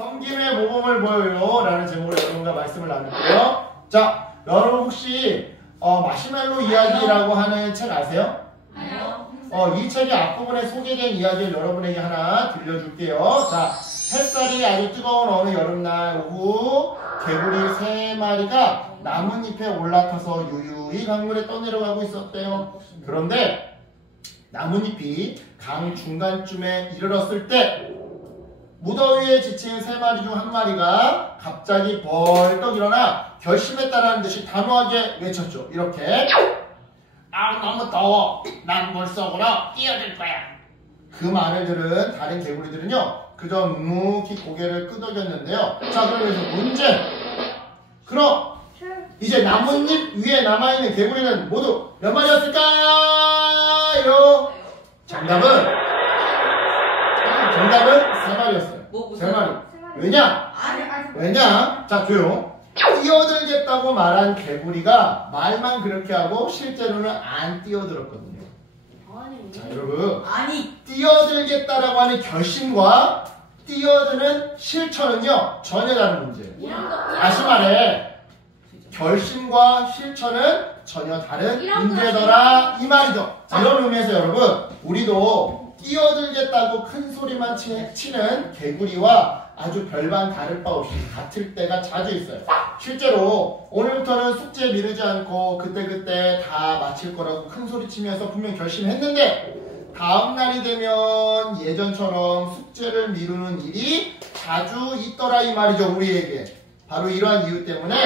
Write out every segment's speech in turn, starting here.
섬김의 모범을 보여요 라는 제목으로 여러분과 말씀을 나눌게요. 자, 여러분 혹시 마시멜로 이야기라고 하는 책 아세요? 아니요. 이 책의 앞부분에 소개된 이야기를 여러분에게 하나 들려줄게요. 자, 햇살이 아주 뜨거운 어느 여름날 오후 개구리 3마리가 나뭇잎에 올라타서 유유히 강물에 떠내려가고 있었대요. 그런데 나뭇잎이 강 중간쯤에 이르렀을 때 무더위에 지친 3마리 중 1마리가 갑자기 벌떡 일어나 결심했다라는 듯이 단호하게 외쳤죠. 이렇게. 너무 더워. 난 물속으로 뛰어들 거야. 그 말을 들은 다른 개구리들은요, 그저 묵묵히 고개를 끄덕였는데요. 자, 그럼 여기서 문제. 그럼 이제 나뭇잎 위에 남아있는 개구리는 모두 몇 마리였을까요? 정답은 3마리였어요. 3마리. 왜냐? 자, 조용. 뛰어들겠다고 말한 개구리가 말만 그렇게 하고 실제로는 안 뛰어들었거든요. 자, 여러분. 뛰어들겠다라고 하는 결심과 뛰어드는 실천은요, 전혀 다른 문제예요. 다시 말해, 결심과 실천은 전혀 다른 문제더라 이 말이죠. 자, 이런 의미에서 여러분, 우리도 뛰어들겠다고 큰 소리만 치는 개구리와 아주 별반 다를 바 없이 같을 때가 자주 있어요. 실제로 오늘부터는 숙제 미루지 않고 그때그때 다 마칠 거라고 큰 소리 치면서 분명 결심했는데 다음날이 되면 예전처럼 숙제를 미루는 일이 자주 있더라 이 말이죠. 우리에게. 바로 이러한 이유 때문에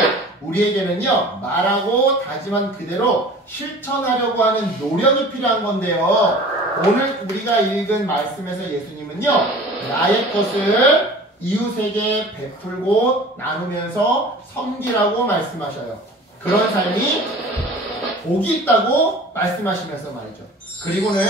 우리에게는요, 말하고 다짐한 그대로 실천하려고 하는 노력이 필요한 건데요. 오늘 우리가 읽은 말씀에서 예수님은요, 나의 것을 이웃에게 베풀고 나누면서 섬기라고 말씀하셔요. 그런 삶이 복이 있다고 말씀하시면서 말이죠. 그리고는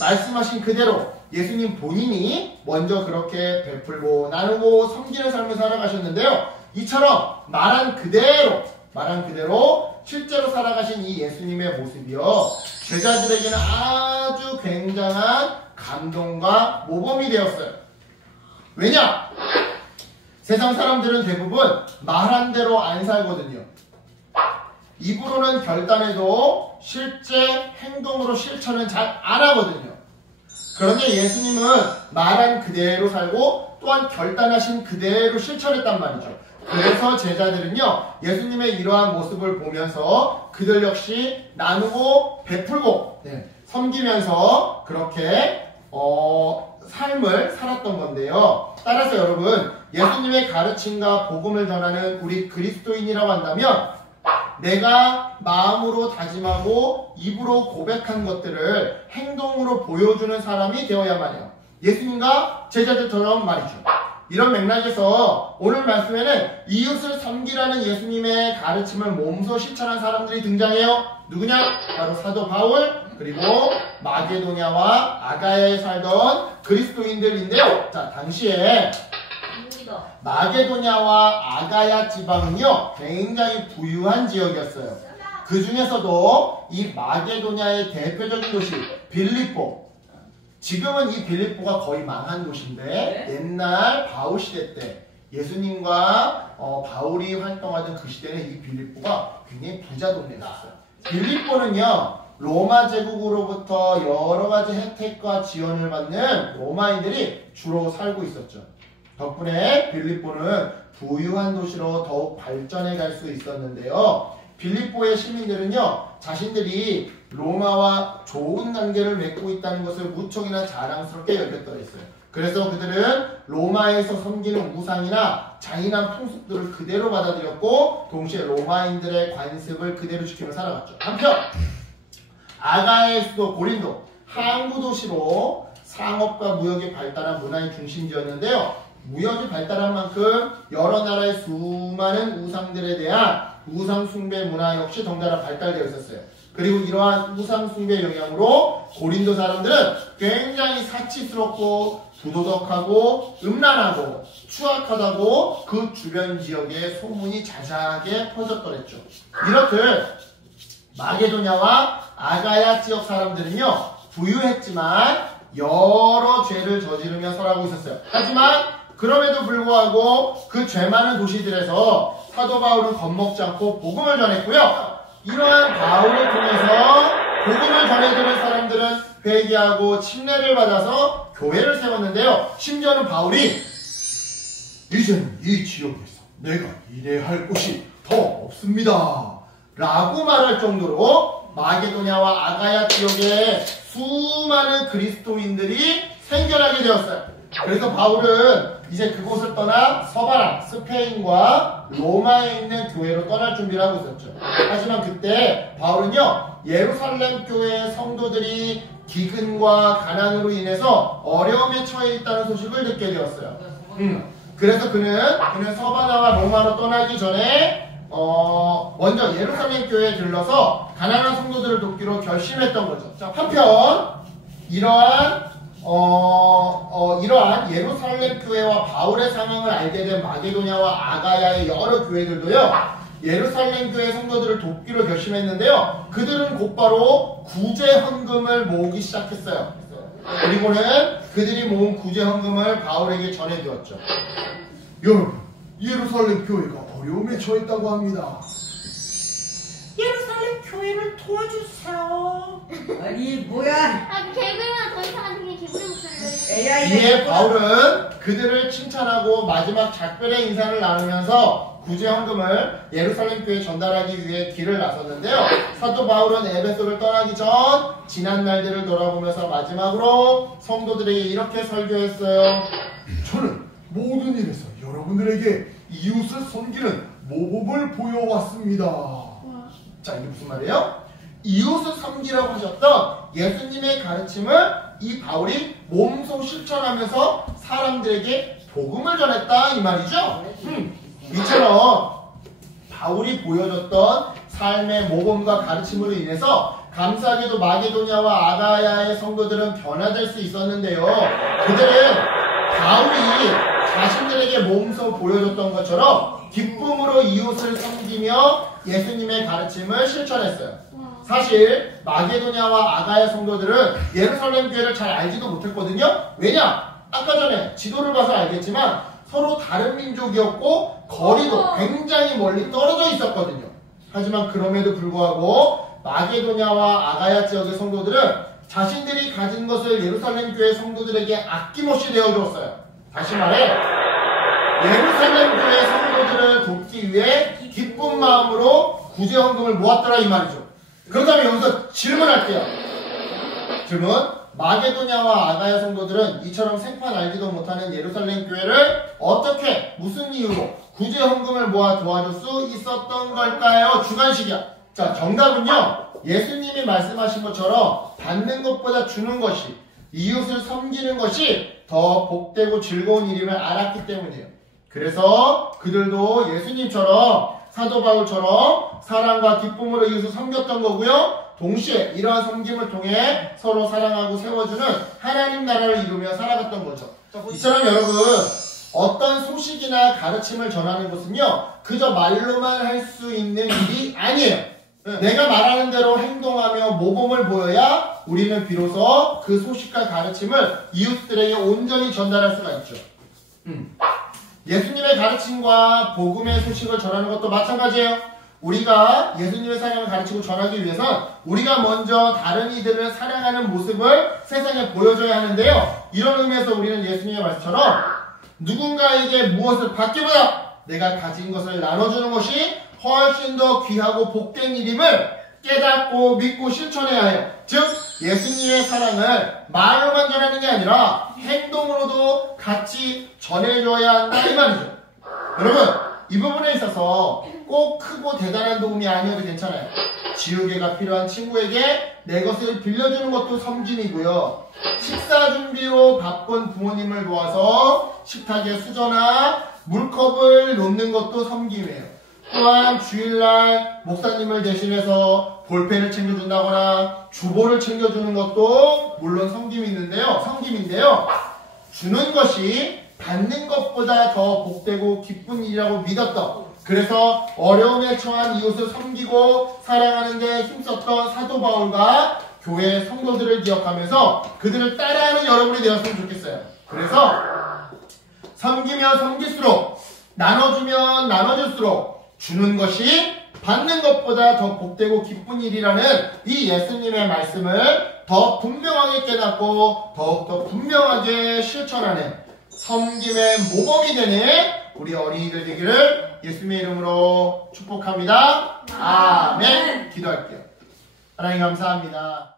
말씀하신 그대로 예수님 본인이 먼저 그렇게 베풀고 나누고 섬기는 삶을 살아가셨는데요. 이처럼 말한 그대로 실제로 살아가신 이 예수님의 모습이요, 제자들에게는 아주 굉장한 감동과 모범이 되었어요. 왜냐? 세상 사람들은 대부분 말한 대로 안 살거든요. 입으로는 결단해도 실제 행동으로 실천은 잘 안 하거든요. 그런데 예수님은 말한 그대로 살고 또한 결단하신 그대로 실천했단 말이죠. 그래서 제자들은요, 예수님의 이러한 모습을 보면서 그들 역시 나누고 베풀고 섬기면서 그렇게 삶을 살았던 건데요. 따라서 여러분, 예수님의 가르침과 복음을 전하는 우리 그리스도인이라고 한다면 내가 마음으로 다짐하고 입으로 고백한 것들을 행동으로 보여주는 사람이 되어야만 해요. 예수님과 제자들처럼 말이죠. 이런 맥락에서 오늘 말씀에는 이웃을 섬기라는 예수님의 가르침을 몸소 실천한 사람들이 등장해요. 누구냐? 바로 사도 바울, 그리고 마게도냐와 아가야에 살던 그리스도인들인데요. 자, 당시에 마게도냐와 아가야 지방은요, 굉장히 부유한 지역이었어요. 그 중에서도 이 마게도냐의 대표적인 도시 빌립보, 지금은 이 빌립보가 거의 망한 도시인데 옛날 바울 시대 때 예수님과 바울이 활동하던 그 시대는 이 빌립보가 굉장히 부자 동네였어요. 빌립보는요, 로마 제국으로부터 여러 가지 혜택과 지원을 받는 로마인들이 주로 살고 있었죠. 덕분에 빌립보는 부유한 도시로 더욱 발전해 갈 수 있었는데요. 빌립보의 시민들은요, 자신들이 로마와 좋은 관계를 맺고 있다는 것을 무척이나 자랑스럽게 여겼더라 했어요. 그래서 그들은 로마에서 섬기는 우상이나 잔인한 풍습들을 그대로 받아들였고 동시에 로마인들의 관습을 그대로 지키며 살아갔죠. 한편 아가야의 수도 고린도, 항구 도시로 상업과 무역이 발달한 문화의 중심지였는데요. 무역이 발달한 만큼 여러 나라의 수많은 우상들에 대한 우상 숭배 문화 역시 덩달아 발달되어 있었어요. 그리고 이러한 우상 숭배 영향으로 고린도 사람들은 굉장히 사치스럽고 부도덕하고 음란하고 추악하다고 그 주변 지역에 소문이 자자하게 퍼졌더랬죠. 이렇듯 마게도냐와 아가야 지역 사람들은요, 부유했지만 여러 죄를 저지르며 살아가고 있었어요. 하지만 그럼에도 불구하고 그 죄 많은 도시들에서 사도 바울은 겁먹지 않고 복음을 전했고요. 이러한 바울을 통해서 복음을 전해드는 사람들은 회개하고 침례를 받아서 교회를 세웠는데요. 심지어는 바울이 이제는 이 지역에서 내가 일해야 할 곳이 더 없습니다 라고 말할 정도로 마게도냐와 아가야 지역에 수많은 그리스도인들이 생겨나게 되었어요. 그래서 바울은 이제 그곳을 떠나 서바랑 스페인과 로마에 있는 교회로 떠날 준비를 하고 있었죠. 하지만 그때 바울은요, 예루살렘 교회의 성도들이 기근과 가난으로 인해서 어려움에 처해 있다는 소식을 듣게 되었어요. 그래서 그는 서바나와 로마로 떠나기 전에 먼저 예루살렘 교회에 들러서 가난한 성도들을 돕기로 결심했던 거죠. 자, 한편 이러한 예루살렘 교회와 바울의 상황을 알게 된 마게도냐와 아가야의 여러 교회들도요, 예루살렘 교회 성도들을 돕기로 결심했는데요, 그들은 곧바로 구제 헌금을 모으기 시작했어요. 그리고는 그들이 모은 구제 헌금을 바울에게 전해주었죠. 여러분, 예루살렘 교회가 어려움에 처했다고 합니다. 예루살렘 교회를 도와주세요. 아니 뭐야? 개구리만 더 이상 안 들리게 개구리 목소리를. 이에 바울은 그들을 칭찬하고 마지막 작별의 인사를 나누면서 구제 헌금을 예루살렘 교회에 전달하기 위해 길을 나섰는데요. 사도 바울은 에베소를 떠나기 전 지난 날들을 돌아보면서 마지막으로 성도들에게 이렇게 설교했어요. 저는 모든 일에서 여러분들에게 이웃을 섬기는 모범을 보여왔습니다. 자, 이게 무슨 말이에요? 이웃을 섬기라고 하셨던 예수님의 가르침을 이 바울이 몸소 실천하면서 사람들에게 복음을 전했다 이 말이죠. 이처럼 바울이 보여줬던 삶의 모범과 가르침으로 인해서 감사하게도 마게도냐와 아가야의 성도들은 변화될 수 있었는데요. 그들은 바울이 자신들에게 몸소 보여줬던 것처럼 기쁨으로 이웃을 섬기며 예수님의 가르침을 실천했어요. 사실 마게도냐와 아가야 성도들은 예루살렘 교회를 잘 알지도 못했거든요. 왜냐? 아까 전에 지도를 봐서 알겠지만 서로 다른 민족이었고 거리도 굉장히 멀리 떨어져 있었거든요. 하지만 그럼에도 불구하고 마게도냐와 아가야 지역의 성도들은 자신들이 가진 것을 예루살렘 교회 성도들에게 아낌없이 내어주었어요. 다시 말해 예루살렘 교회 성도들을 돕기 위해 기쁜 마음으로 구제 헌금을 모았더라 이 말이죠. 그렇다면 여기서 질문할게요. 질문. 마게도냐와 아가야 성도들은 이처럼 생판 알지도 못하는 예루살렘 교회를 어떻게 무슨 이유로 구제 헌금을 모아 도와줄 수 있었던 걸까요? 주관식이야. 자, 정답은요, 예수님이 말씀하신 것처럼 받는 것보다 주는 것이, 이웃을 섬기는 것이 더 복되고 즐거운 일임을 알았기 때문이에요. 그래서 그들도 예수님처럼 사도 바울처럼 사랑과 기쁨으로 이웃을 섬겼던 거고요. 동시에 이러한 섬김을 통해 서로 사랑하고 세워주는 하나님 나라를 이루며 살아갔던 거죠. 이처럼 여러분, 어떤 소식이나 가르침을 전하는 것은요, 그저 말로만 할 수 있는 일이 아니에요. 내가 말하는 대로 행동하며 모범을 보여야 우리는 비로소 그 소식과 가르침을 이웃들에게 온전히 전달할 수가 있죠. 예수님의 가르침과 복음의 소식을 전하는 것도 마찬가지예요. 우리가 예수님의 사랑을 가르치고 전하기 위해선 우리가 먼저 다른 이들을 사랑하는 모습을 세상에 보여줘야 하는데요. 이런 의미에서 우리는 예수님의 말씀처럼 누군가에게 무엇을 받기보다 내가 가진 것을 나눠주는 것이 훨씬 더 귀하고 복된 일임을 깨닫고 믿고 실천해야 해요. 즉 예수님의 사랑을 말로만 전하는 게 아니라 행동으로도 같이 전해줘야 한다 이 말이죠. 여러분, 이 부분에 있어서 꼭 크고 대단한 도움이 아니어도 괜찮아요. 지우개가 필요한 친구에게 내 것을 빌려주는 것도 섬김이고요. 식사 준비로 바쁜 부모님을 도와서 식탁에 수저나 물컵을 놓는 것도 섬김이에요. 또한 주일날 목사님을 대신해서 볼펜을 챙겨준다거나 주보를 챙겨주는 것도 물론 섬김인데요. 주는 것이 받는 것보다 더 복되고 기쁜 일이라고 믿었던, 그래서 어려움에 처한 이웃을 섬기고 사랑하는 데 힘썼던 사도 바울과 교회 성도들을 기억하면서 그들을 따라하는 여러분이 되었으면 좋겠어요. 그래서 섬기면 섬길수록 나눠주면 나눠줄수록 주는 것이 받는 것보다 더 복되고 기쁜 일이라는 이 예수님의 말씀을 더 분명하게 깨닫고 더욱더 분명하게 실천하는 섬김의 모범이 되는 우리 어린이들 되기를 예수님의 이름으로 축복합니다. 아멘. 기도할게요. 하나님 감사합니다.